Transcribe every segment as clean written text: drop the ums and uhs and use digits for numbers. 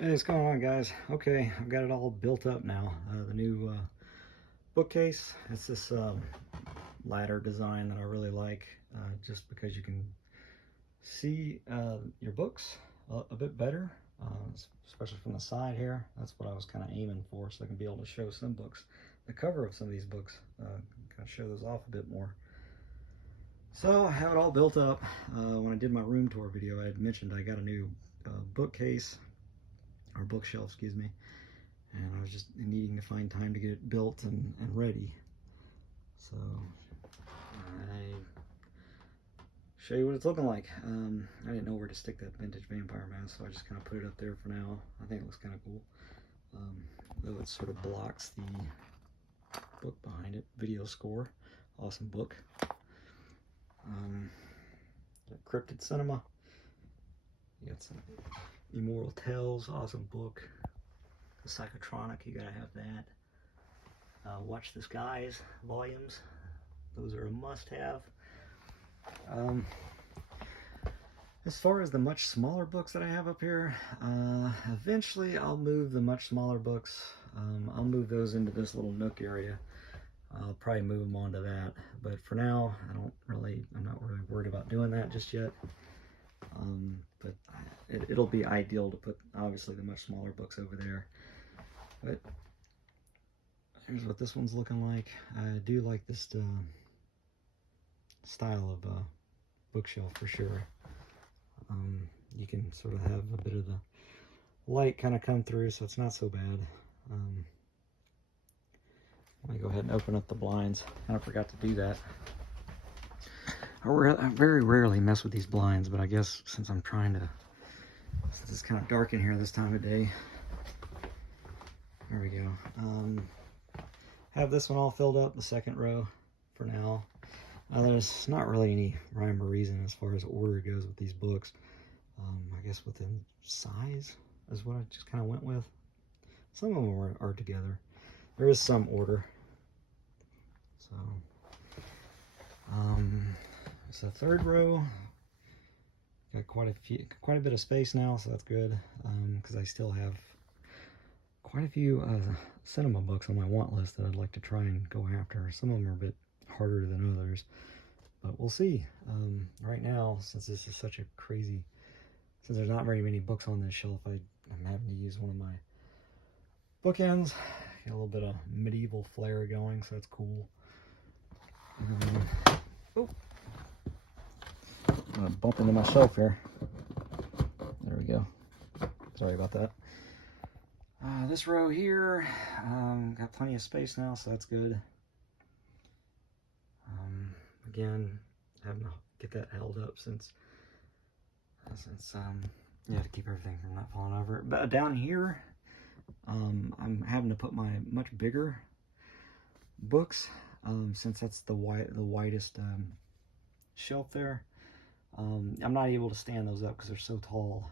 Hey, what's going on, guys? Okay, I've got it all built up now. The new bookcase. It's this ladder design that I really like, just because you can see your books a bit better, especially from the side here. That's what I was kind of aiming for, so I can be able to show some books, the cover of some of these books, kind of show those off a bit more. So I have it all built up. When I did my room tour video, I had mentioned I got a new bookcase, or bookshelf, excuse me. And I was just needing to find time to get it built and ready. So I show you what it's looking like. I didn't know where to stick that vintage vampire mask, so I just kind of put it up there for now. I think it looks kind of cool, though it sort of blocks the book behind it. Video Score, awesome book. Cryptid Cinema, you got some Immortal Tales, awesome book. The Psychotronic, you gotta have that. Watch the Skies volumes, those are a must-have. As far as the much smaller books that I have up here, eventually I'll move the much smaller books. I'll move those into this little nook area. I'll probably move them onto that, but for now I'm not really worried about doing that just yet. But it'll be ideal to put obviously the much smaller books over there. But here's what this one's looking like. I do like this style of bookshelf for sure. You can sort of have a bit of the light kind of come through, so it's not so bad. Let me go ahead and open up the blinds. Kind of forgot to do that. I very rarely mess with these blinds, but I guess since it's kind of dark in here this time of day. There we go. Have this one all filled up, the second row for now. There's not really any rhyme or reason as far as order goes with these books. I guess within size is what I just kind of went with. Some of them are together. There is some order. So, it's the third row. Got quite a bit of space now, so that's good. Because I still have quite a few cinema books on my want list that I'd like to try and go after. Some of them are a bit harder than others, but we'll see. Right now, since this is such a crazy, since there's not very many books on this shelf, I'm having to use one of my bookends. Got a little bit of medieval flair going, so that's cool. Oh, I'm gonna bump into my shelf here. There we go. Sorry about that. This row here, got plenty of space now, so that's good. Again, having to get that held up since yeah, to keep everything from not falling over. But down here, I'm having to put my much bigger books, since that's the widest shelf there. I'm not able to stand those up because they're so tall.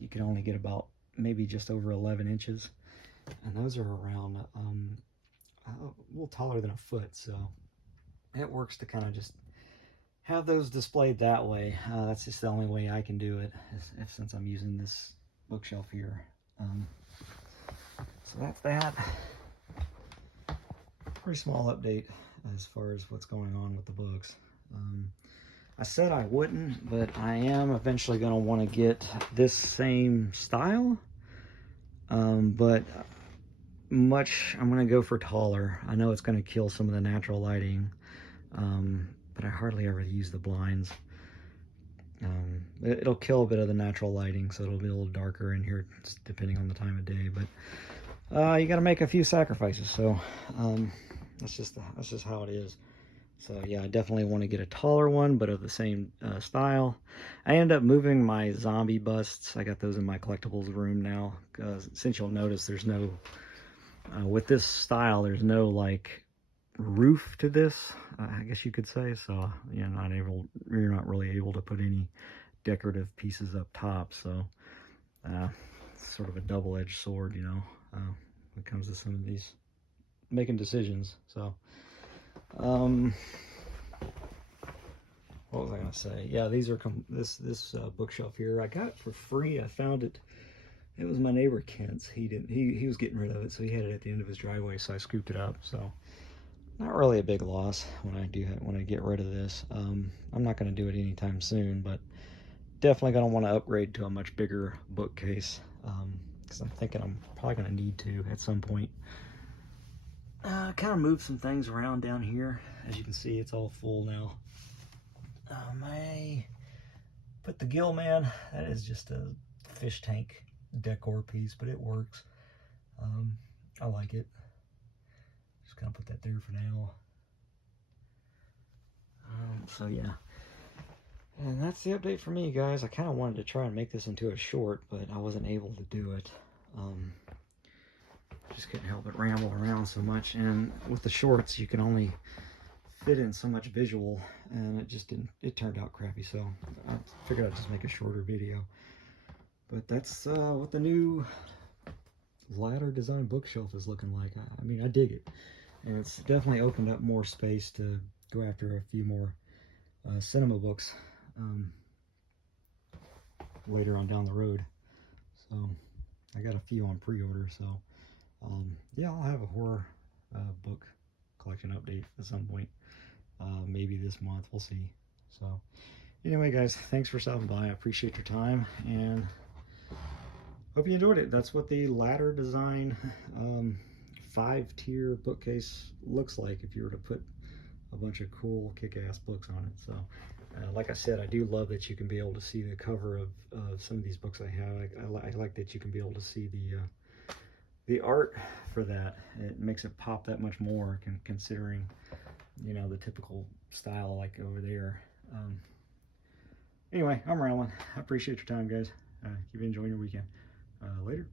You can only get about maybe just over 11 inches, and those are around a little taller than a foot, so it works to kind of just have those displayed that way. That's just the only way I can do it, since I'm using this bookshelf here. So that's that. Pretty small update as far as what's going on with the books. I said I wouldn't, but I am eventually going to want to get this same style, but I'm going to go for taller. I know it's going to kill some of the natural lighting, but I hardly ever use the blinds. It'll kill a bit of the natural lighting, so it'll be a little darker in here depending on the time of day, but you got to make a few sacrifices, so that's just how it is. So yeah, I definitely want to get a taller one, but of the same style. I end up moving my zombie busts. I got those in my collectibles room now. Since you'll notice, there's no, with this style, there's no like roof to this, I guess you could say. So you're not really able to put any decorative pieces up top. So it's sort of a double-edged sword, you know, when it comes to some of these making decisions. So what was I gonna say? Yeah, these are this bookshelf here I got for free. I found it It was my neighbor Kent's. He was getting rid of it, so he had it at the end of his driveway, so I scooped it up. So not really a big loss when I get rid of this. I'm not going to do it anytime soon, but definitely going to want to upgrade to a much bigger bookcase, because I'm thinking I'm probably going to need to at some point. Kind of move some things around down here. As you can see, it's all full now. I put the gill man. That is just a fish tank decor piece, but it works. I like it. Just gonna put that there for now. So yeah, and that's the update for me, guys. I kind of wanted to try and make this into a short, but I wasn't able to do it. Just couldn't help but ramble around so much, and with the shorts you can only fit in so much visual, and it turned out crappy, so I figured I'd just make a shorter video. But that's what the new ladder design bookshelf is looking like. I mean, I dig it, and it's definitely opened up more space to go after a few more cinema books later on down the road. So I got a few on pre-order, so yeah, I'll have a horror book collection update at some point, maybe this month, we'll see. So anyway, guys, thanks for stopping by. I appreciate your time, and hope you enjoyed it. That's what the ladder design 5-tier bookcase looks like if you were to put a bunch of cool kick-ass books on it. So like I said, I do love that you can be able to see the cover of some of these books I have. I like that you can be able to see the art for that. It makes it pop that much more, considering, you know, the typical style like over there. Anyway, I'm rambling. I appreciate your time, guys. Keep enjoying your weekend. Later.